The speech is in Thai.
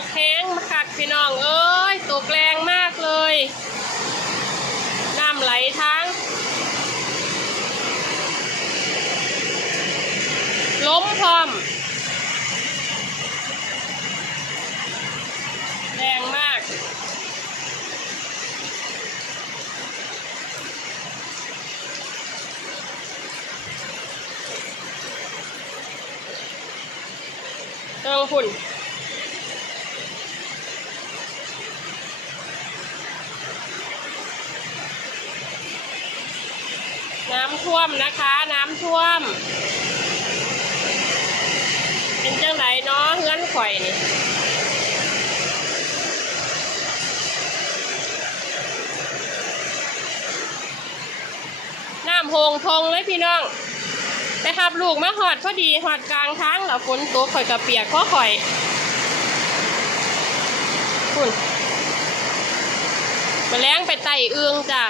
กแห้งมาคักพี่น้องเอ้ยตกแรงมากเลยน้ำไหลทั้งล้มพร้อมแรงมากเติมฝุ่นน้ำท่วมนะคะน้ำท่วมเป็นจังไหนเนาะเฮือนข่อยนี่น้ำโหงทงเลยพี่น้องไปขับลูกมาหอดพอดีหอดกลางทางแล้วฝนตกข่อยกระเปียกก็ข่อยฝุ่นมาแล้งไปไต่เอื้องจ้ะ